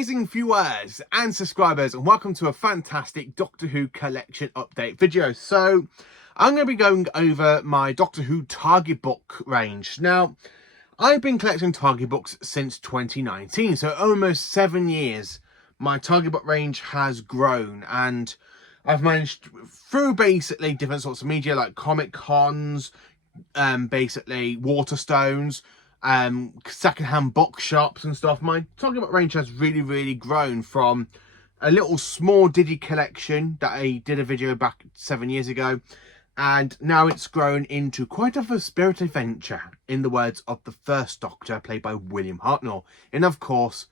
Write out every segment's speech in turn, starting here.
amazing viewers and subscribers, and welcome to a fantastic Doctor Who collection update video. So I'm going to be going over my Doctor Who target book range. Now, I've been collecting target books since 2019, so almost 7 years. My target book range has grown, and I've managed through basically different sorts of media like Comic Cons, basically Waterstones, secondhand bookshops and stuff. My target book range has really grown from a little small digi collection that I did a video back 7 years ago, and now it's grown into quite a spirited adventure, in the words of the first Doctor, played by William Hartnell, and of course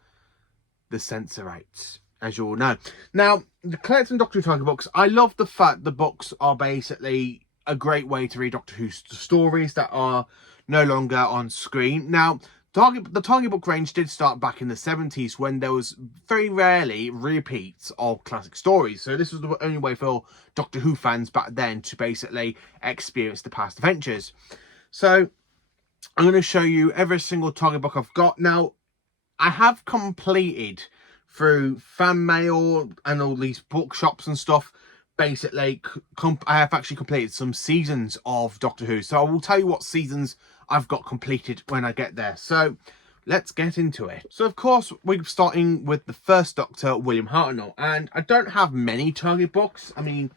the Sensorites, as you all know. Now, the collecting Doctor Who target books, I love the fact the books are basically a great way to read Doctor Who stories that are no longer on screen. Now, the target book range did start back in the 70s, when there was very rarely repeats of classic stories. So this was the only way for Doctor Who fans back then to basically experience the past adventures. So I'm going to show you every single target book I've got. Now, I have completed, through fan mail and all these bookshops and stuff, basically I have actually completed some seasons of Doctor Who. So I will tell you what seasons I've got completed when I get there. So let's get into it. So of course we're starting with the first Doctor, William Hartnell, and I don't have many target books. I mean,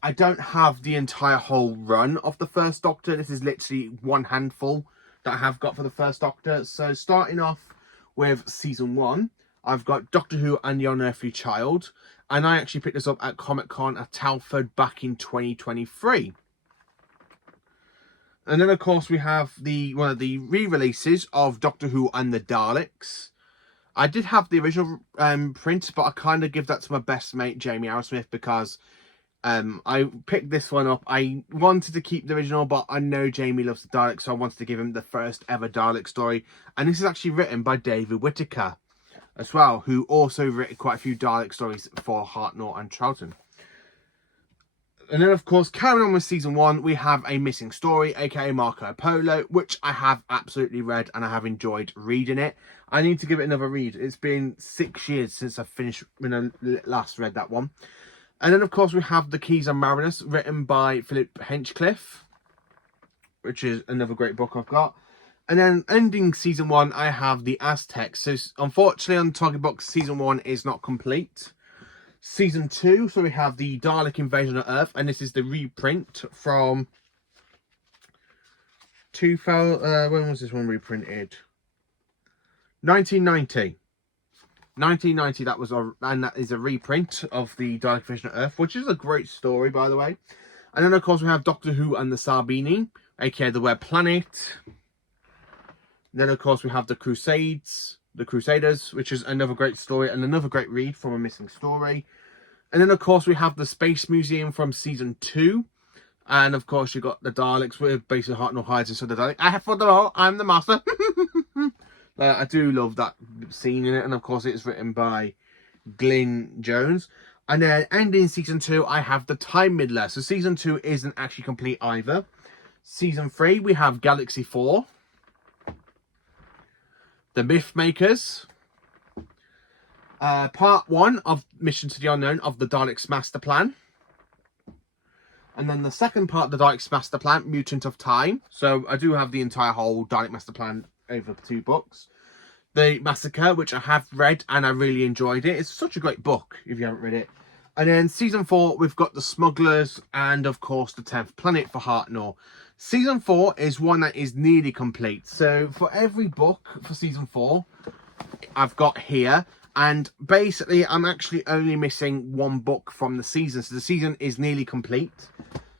I don't have the entire whole run of the first Doctor. This is literally one handful that I have got for the first Doctor. So starting off with season 1, I've got Doctor Who and the Unearthly Child, and I actually picked this up at Comic Con at Telford back in 2023. And then of course we have one of the re-releases of Doctor Who and the Daleks. I did have the original print, but I kind of give that to my best mate Jamie Arrowsmith, because I picked this one up. I wanted to keep the original, but I know Jamie loves the Daleks, so I wanted to give him the first ever Dalek story. And this is actually written by David Whittaker as well, who also written quite a few Dalek stories for Hartnell and Troughton. And then, of course, carrying on with season 1, we have A Missing Story, aka Marco Polo, which I have absolutely read and I have enjoyed reading it. I need to give it another read. It's been 6 years since I finished when I last read that one. And then, of course, we have The Keys and Marinus, written by Philip Hinchcliffe, which is another great book I've got. And then ending season 1, I have The Aztecs. So unfortunately on Target Box, season 1 is not complete. Season 2, so we have The Dalek Invasion of Earth, and this is the reprint from 2000. When was this one reprinted? 1990. 1990. That was and that is a reprint of The Dalek Invasion of Earth, which is a great story, by the way. And then of course we have Doctor Who and the Sarbini, aka the Web Planet. Then, of course, we have The Crusaders, which is another great story and another great read from A Missing Story. And then, of course, we have The Space Museum from season 2. And, of course, you got The Daleks with basically Hartnell hides inside the Dalek. I have for the role, I'm the master. I do love that scene in it. And, of course, it's written by Glyn Jones. And then, ending season 2, I have The Time Middler. So, season 2 isn't actually complete either. Season 3, we have Galaxy 4. The Myth Makers, part 1 of Mission to the Unknown of the Daleks Master Plan, and then the second part of the Daleks Master Plan, Mutant of Time. So I do have the entire whole Dalek Master Plan over 2 books. The Massacre, which I have read and I really enjoyed it. It's such a great book if you haven't read it. And then season 4, we've got The Smugglers and of course The 10th Planet for Hartnell. Season 4 is one that is nearly complete. So for every book for season 4, I've got here. And basically, I'm actually only missing 1 book from the season. So the season is nearly complete.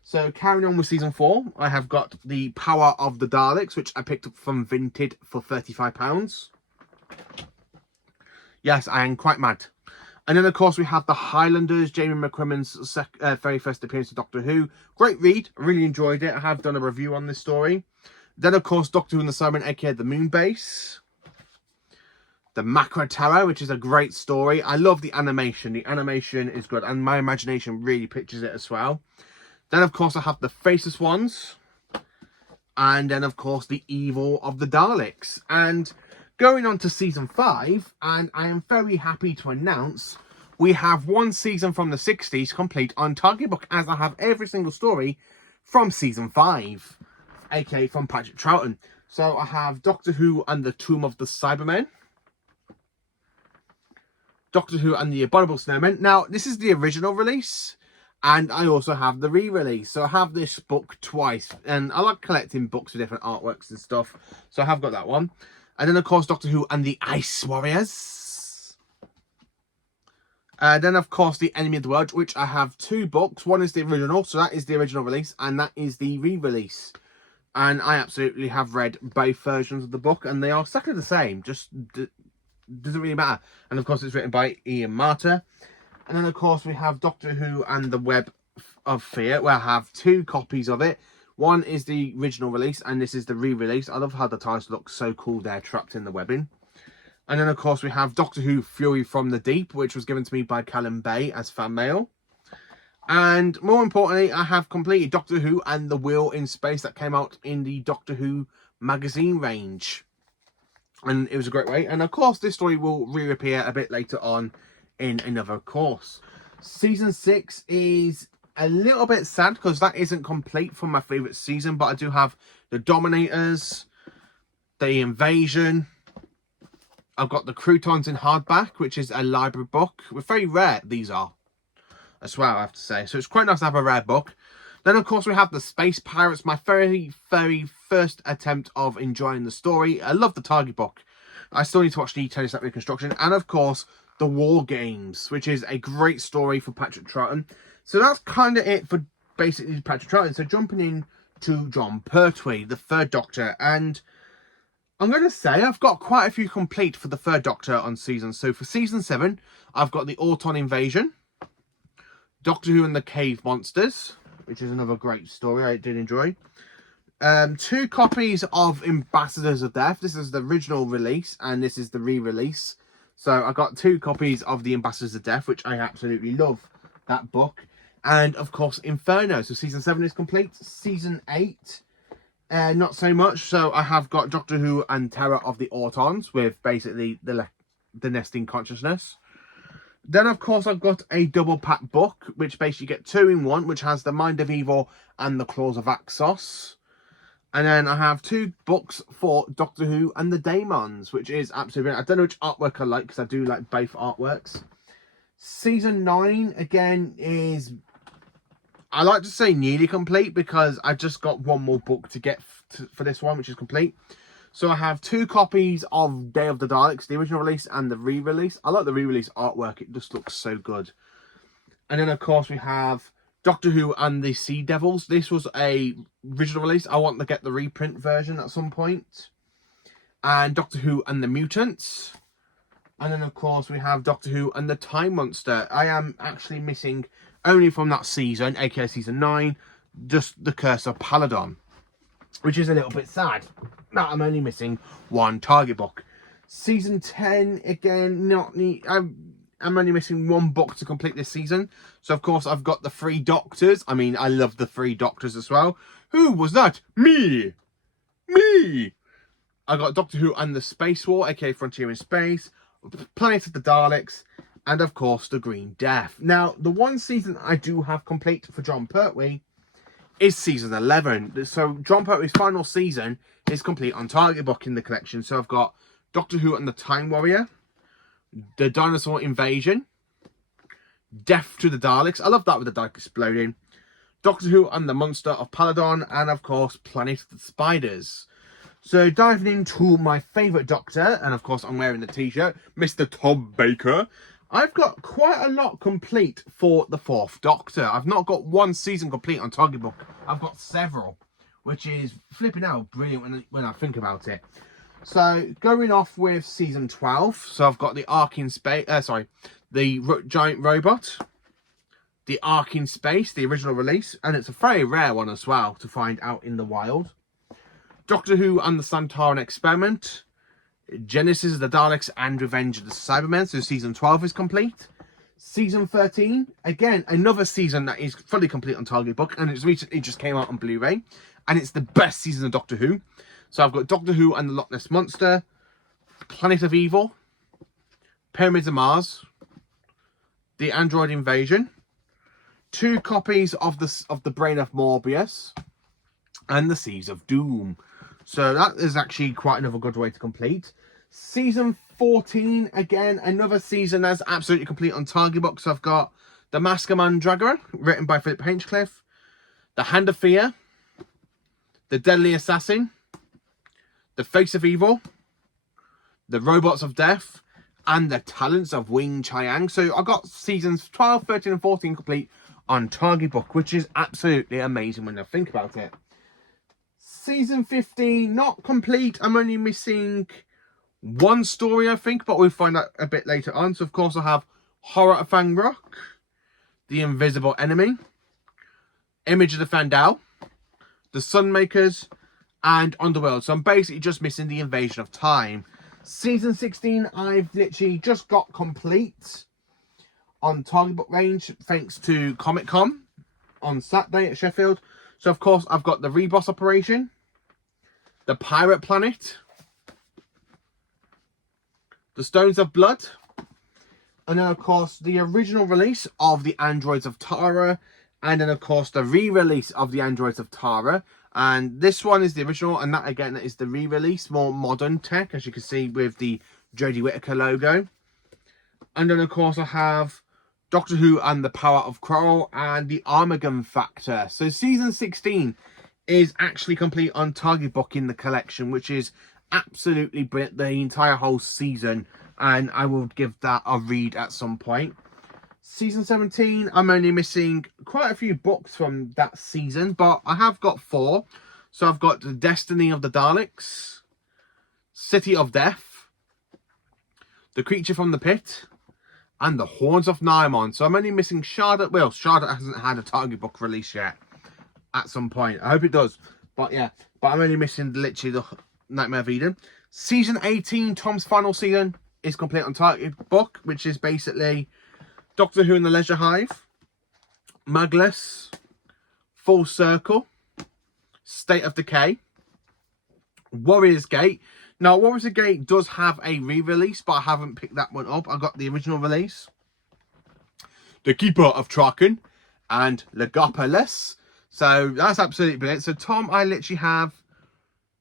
So carrying on with season 4, I have got The Power of the Daleks, which I picked up from Vinted for £35. Yes, I am quite mad. And then, of course, we have The Highlanders, Jamie McCrimmon's very first appearance of Doctor Who. Great read. I really enjoyed it. I have done a review on this story. Then, of course, Doctor Who and the Cybermen, aka The Moon Base. The Macra Terror, which is a great story. I love the animation. The animation is good, and my imagination really pictures it as well. Then, of course, I have The Faceless Ones. And then, of course, The Evil of the Daleks. And going on to season 5, and I am very happy to announce we have one season from the 60s complete on Target Book, as I have every single story from season 5, aka from Patrick Troughton. So I have Doctor Who and the Tomb of the Cybermen, Doctor Who and the Abominable Snowmen. Now, this is the original release, and I also have the re-release. So I have this book twice, and I like collecting books with different artworks and stuff. So I have got that one. And then, of course, Doctor Who and the Ice Warriors. Then, of course, The Enemy of the World, which I have 2 books. One is the original, so that is the original release, and that is the re-release. And I absolutely have read both versions of the book, and they are exactly the same. Just doesn't really matter. And, of course, it's written by Ian Marter. And then, of course, we have Doctor Who and the Web of Fear, where I have 2 copies of it. One is the original release, and this is the re-release. I love how the title looks so cool there, trapped in the webbing. And then, of course, we have Doctor Who Fury from the Deep, which was given to me by Callum Bay as fan mail. And more importantly, I have completed Doctor Who and the Wheel in Space that came out in the Doctor Who magazine range. And it was a great way. And, of course, this story will reappear a bit later on in another course. Season 6 is a little bit sad because that isn't complete from my favourite season, but I do have the Dominators, the Invasion. I've got the Croutons in hardback, which is a library book. We're very rare, these are, as well, I have to say. So it's quite nice to have a rare book. Then, of course, we have the Space Pirates, my very, very first attempt of enjoying the story. I love the Target Book. I still need to watch the Telesat Reconstruction. And, of course, the War Games, which is a great story for Patrick Troughton. So that's kind of it for basically Patrick Troughton. So jumping in to Jon Pertwee, the 3rd Doctor. And I'm going to say I've got quite a few complete for the 3rd Doctor on season. So for season 7, I've got the Auton Invasion, Doctor Who and the Cave Monsters, which is another great story I did enjoy. 2 copies of Ambassadors of Death. This is the original release, and this is the re-release. So I got 2 copies of the Ambassadors of Death, which I absolutely love that book. And, of course, Inferno. So season 7 is complete. Season 8, not so much. So I have got Doctor Who and Terror of the Autons, with basically the nesting consciousness. Then, of course, I've got a double pack book, which basically you get 2 in 1, which has the Mind of Evil and the Claws of Axos. And then I have 2 books for Doctor Who and the Daemons, which is absolutely... I don't know which artwork I like, because I do like both artworks. Season 9, again, is... I like to say nearly complete, because I just got one more book to get for this one, which is complete. So I have 2 copies of Day of the Daleks, the original release and the re-release. I like the re-release artwork. It just looks so good. And then, of course, we have Doctor Who and the Sea Devils. This was a original release. I want to get the reprint version at some point. And Doctor Who and the Mutants. And then, of course, we have Doctor Who and the Time Monster. I am actually missing, only from that season, aka season 9, just the Curse of Paladon, which is a little bit sad. No, I'm only missing 1 Target book. Season 10, again, not neat. I'm only missing 1 book to complete this season. So, of course, I've got the 3 Doctors. I mean, I love the 3 Doctors as well. Who was that? Me! Me! I got Doctor Who and the Space War, aka Frontier in Space, Planet of the Daleks, and, of course, the Green Death. Now, the one season I do have complete for Jon Pertwee is season 11. So Jon Pertwee's final season is complete on Target Book in the collection. So I've got Doctor Who and the Time Warrior, the Dinosaur Invasion, Death to the Daleks. I love that with the Dalek exploding. Doctor Who and the Monster of Paladon, and of course Planet of the Spiders. So diving into my favourite Doctor, and of course I'm wearing the t-shirt, Mr. Tom Baker. I've got quite a lot complete for the 4th Doctor. I've not got 1 season complete on Target Book. I've got several, which is flipping out brilliant when I think about it. So going off with season 12. So I've got the Ark in Space. The Giant Robot, the Ark in Space, the original release, and it's a very rare one as well to find out in the wild. Doctor Who and the Santoran Experiment, Genesis of the Daleks and Revenge of the Cybermen. So season 12 is complete. Season 13, again, another season that is fully complete on Target Book, and it's recently just came out on Blu-ray, and it's the best season of Doctor Who. So I've got Doctor Who and the Loch Ness Monster, Planet of Evil, Pyramids of Mars, The Android Invasion, 2 copies of the Brain of Morbius, and The Seas of Doom. So that is actually quite another good way to complete. Season 14, again, another season that's absolutely complete on Target Books. I've got The Mask of Mandragora, written by Philip Hinchcliffe, The Hand of Fear, The Deadly Assassin, The Face of Evil, The Robots of Death, and The Talents of Wing Chiang. So I got seasons 12, 13, and 14 complete on Target Book, which is absolutely amazing when I think about it. Season 15, not complete. I'm only missing 1 story, I think, but we'll find out a bit later on. So, of course, I have Horror of Fang Rock, The Invisible Enemy, Image of the Fandal, The Sunmakers, and Underworld. So I'm basically just missing The Invasion of Time. Season 16, I've literally just got complete on Target Book range, thanks to Comic Con on Saturday at Sheffield. So, of course, I've got The Reboss Operation, The Pirate Planet, The Stones of Blood, and then, of course, the original release of The Androids of Tara, and then, of course, the re-release of The Androids of Tara. And this one is the original, and that, again, is the re-release, more modern tech, as you can see with the Jodie Whittaker logo. And then, of course, I have Doctor Who and the Power of Kroll and the Armageddon Factor. So season 16 is actually complete on Target Book in the collection, which is absolutely brilliant, the entire whole season, and I will give that a read at some point. Season 17, I'm only missing quite a few books from that season, but I have got 4. So I've got The Destiny of the Daleks, City of Death, The Creature from the Pit, and The Horns of Nimon. So I'm only missing Shardot. Well, Shardot hasn't had a Target Book release yet. At some point. I hope it does. But yeah. But I'm only missing literally the Nightmare of Eden. Season 18, Tom's final season, is complete on Target Book, which is basically Doctor Who and the Leisure Hive, Magless, Full Circle, State of Decay, Warriors Gate. Now, Warriors Gate does have a re-release, but I haven't picked that one up. I got the original release. The Keeper of Traken and Legopolis. So, that's absolutely brilliant. So, Tom, I literally have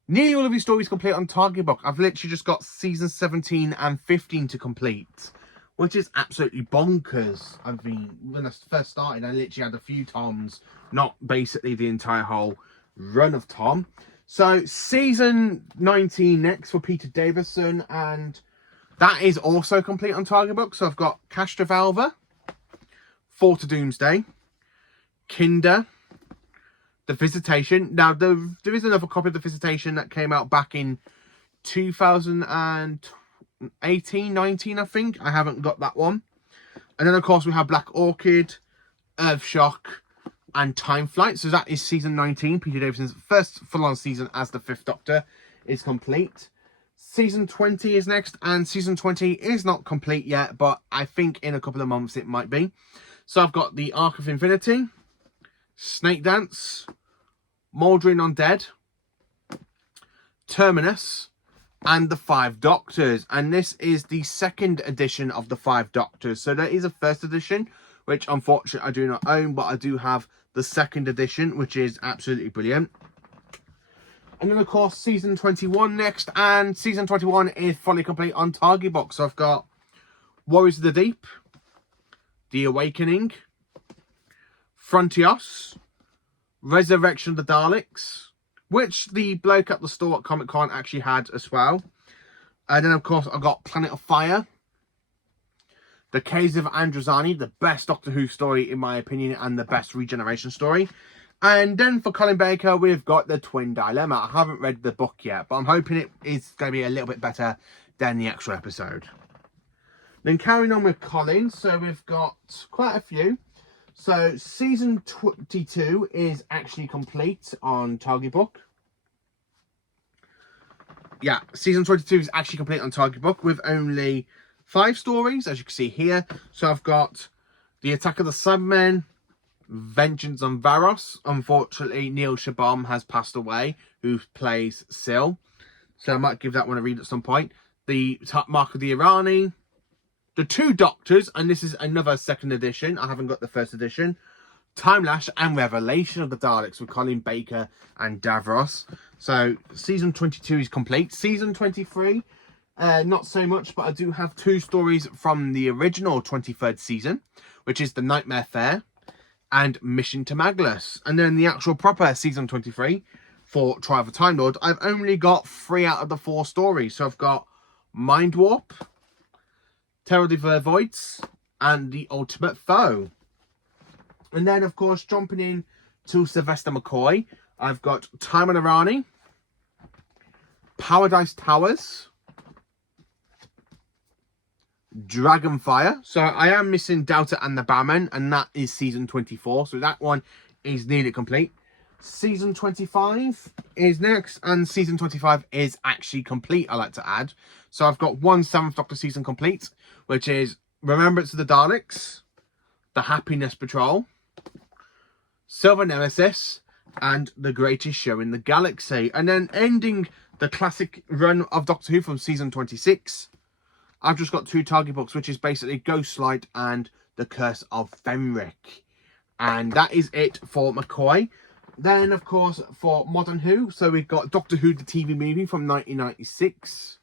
nearly all of his stories complete on Target Book. I've literally just got season 17 and 15 to complete, which is absolutely bonkers. I mean, when I first started, I literally had a few Toms, not basically the entire whole run of Tom. So, season 19 next for Peter Davison, and that is also complete on Target Book. So, I've got Castrovalva, Fall to Doomsday, Kinder, The Visitation. Now, there is another copy of The Visitation that came out back in 2018, 19, I think. I haven't got that one. And then, of course, we have Black Orchid, Earthshock, and Time Flight. So that is season 19. Peter Davison's first full-on season as the 5th Doctor is complete. Season 20 is next, and season 20 is not complete yet, but I think in a couple of months it might be. So I've got the Arc of Infinity, Snake Dance, Mouldering Undead, Terminus, and the 5 Doctors. And this is the 2nd edition of the 5 Doctors. So there is a 1st edition, which unfortunately I do not own, but I do have the 2nd edition, which is absolutely brilliant. And then, of course, season 21 next, and season 21 is fully complete on Target Book. So I've got Warriors of the Deep, The Awakening, Frontios, Resurrection of the Daleks, which the bloke at the store at Comic Con actually had as well. And then, of course, I've got Planet of Fire, The Caves of Androzani, the best Doctor Who story, in my opinion, and the best regeneration story. And then for Colin Baker, we've got The Twin Dilemma. I haven't read the book yet, but I'm hoping it is going to be a little bit better than the actual episode. Then carrying on with Colin, so we've got quite a few. So season 22 is actually complete on Target Book. Yeah, season 22 is actually complete on Target Book with only 5 stories, as you can see here. So I've got The Attack of the Cybermen, Vengeance on Varos. Unfortunately, Neil Shabam has passed away, who plays Syl. So I might give that one a read at some point. the Mark of the Irani, the Two Doctors, and this is another second edition. I haven't got the first edition. Timelash and Revelation of the Daleks with Colin Baker and Davros. So season 22 is complete. Season 23, not so much, but I do have 2 stories from the original 23rd season, which is The Nightmare Fair and Mission to Maglus. And then the actual proper season 23 for Trial of a Time Lord, I've only got 3 out of the 4 stories. So I've got Mind Warp, Terror de Vervoids, and The Ultimate Foe. And then, of course, jumping in to Sylvester McCoy, I've got Time on Irani, Paradise Towers, Dragonfire. So I am missing Delta and the Barman, and that is season 24. So that one is nearly complete. Season 25 is next, and season 25 is actually complete, I like to add. So I've got 1 7th Doctor season complete, which is Remembrance of the Daleks, The Happiness Patrol, Silver Nemesis, and The Greatest Show in the Galaxy. And then ending the classic run of Doctor Who from season 26, I've just got 2 target books, which is basically Ghostlight and The Curse of Fenric. And that is it for McCoy. Then, of course, for Modern Who, so we've got Doctor Who, the TV movie from 1996.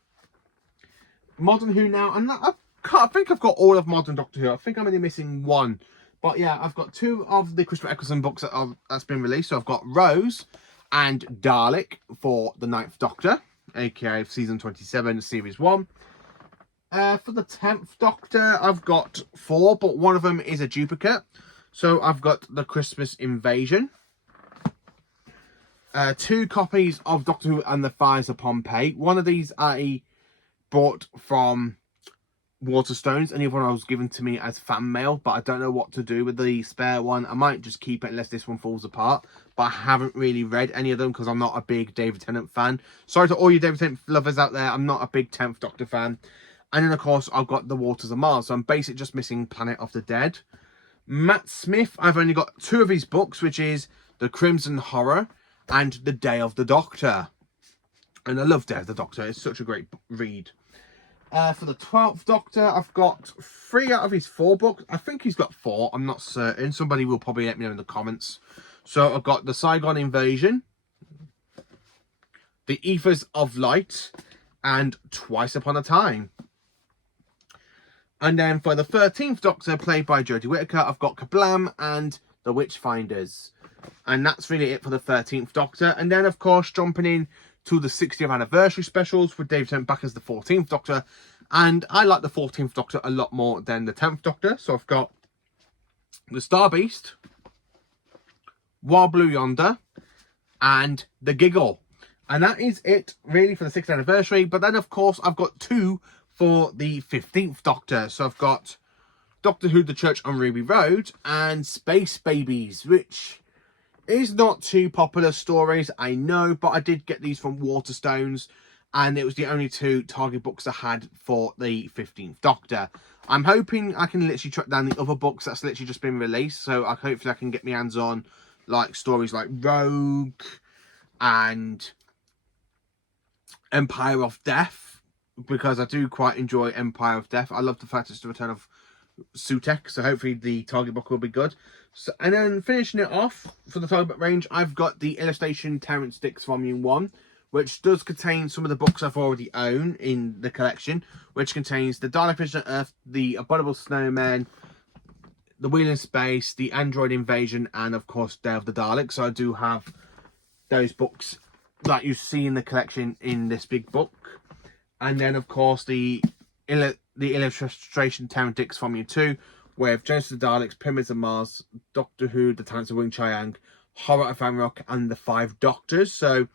Modern Who now, and I think I've got all of Modern Doctor Who. I think I'm only missing 1. But yeah, I've got 2 of the Christopher Eccleston books that's been released. So I've got Rose and Dalek for the 9th Doctor, aka season 27, series 1. For the 10th Doctor, I've got 4, but one of them is a duplicate. So I've got the Christmas Invasion. 2 copies of Doctor Who and the Fires of Pompeii. One of these I bought from Waterstones, and the other one was given to me as fan mail, but I don't know what to do with the spare one. I might just keep it unless this one falls apart, but I haven't really read any of them because I'm not a big David Tennant fan. Sorry to all you David Tennant lovers out there, I'm not a big 10th Doctor fan. And then, of course, I've got The Waters of Mars, so I'm basically just missing Planet of the Dead. Matt Smith, I've only got 2 of his books, which is The Crimson Horror and The Day of the Doctor. And I love Day of the Doctor, it's such a great read. For the 12th Doctor, I've got 3 out of his 4 books. I think he's got 4, I'm not certain. Somebody will probably let me know in the comments. So I've got The Saigon Invasion, The Ethers of Light, and Twice Upon a Time. And then for the 13th Doctor, played by Jodie Whittaker, I've got Kablam and The Witchfinders. And that's really it for the 13th Doctor. And then, of course, jumping in to the 60th anniversary specials with David Tennant back as the 14th Doctor. And I like the 14th Doctor a lot more than the 10th Doctor. So I've got The Star Beast, Wild Blue Yonder, and The Giggle. And that is it, really, for the 6th anniversary. But then, of course, I've got 2 for the 15th Doctor. So I've got Doctor Who, The Church on Ruby Road, and Space Babies, which is not too popular stories, I know, but I did get these from Waterstones, and it was the only 2 target books I had for the 15th Doctor. I'm hoping I can literally track down the other books that's literally just been released, so hopefully I can get my hands on like stories like Rogue and Empire of Death, because I do quite enjoy Empire of Death. I love the fact it's the return of Sutekh, so hopefully the target book will be good. So, and then finishing it off for the target book range, I've got the Illustration Terrance Dicks Volume 1, which does contain some of the books I've already owned in the collection, which contains The Dalek Vision of Earth, The Abominable Snowman, The Wheel in Space, The Android Invasion, and of course Day of the Daleks. So I do have those books that you see in the collection in this big book. And then, of course, the Illustration Terrance Dicks Volume 2, with Genesis of the Daleks, Pyramids of Mars, Doctor Who, The Talents of Wing Chiang, Horror of Vanrock, and The 5 Doctors. So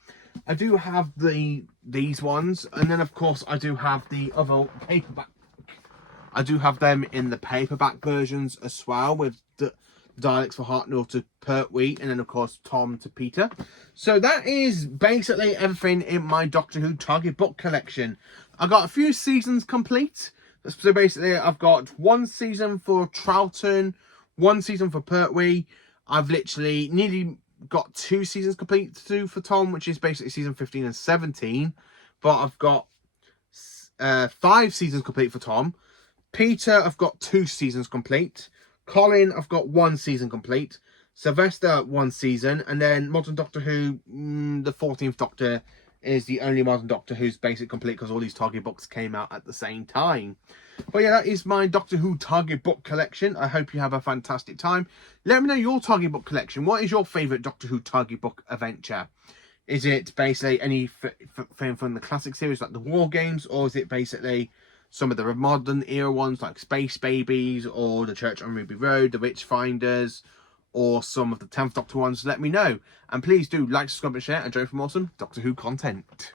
I do have these ones. And then, of course, I do have the other paperback. I do have them in the paperback versions as well, with the Daleks for Hartnell to Pertwee, and then, of course, Tom to Peter. So that is basically everything in my Doctor Who target book collection. I got a few seasons complete. So basically, I've got 1 season for Troughton, 1 season for Pertwee. I've literally nearly got 2 seasons complete to do for Tom, which is basically season 15 and 17. But I've got 5 seasons complete for Tom. Peter, I've got 2 seasons complete. Colin, I've got 1 season complete. Sylvester, 1 season. And then Modern Doctor Who, the 14th Doctor is the only Modern Doctor Who's basic complete because all these Target books came out at the same time. But yeah, that is my Doctor Who Target book collection. I hope you have a fantastic time. Let me know your Target book collection. What is your favourite Doctor Who Target book adventure? Is it basically any film from the classic series like the War Games, or is it basically some of the modern era ones like Space Babies or The Church on Ruby Road, The Witchfinders, or some of the 10th Doctor ones? Let me know. And please do like, subscribe and share and join for more awesome Doctor Who content.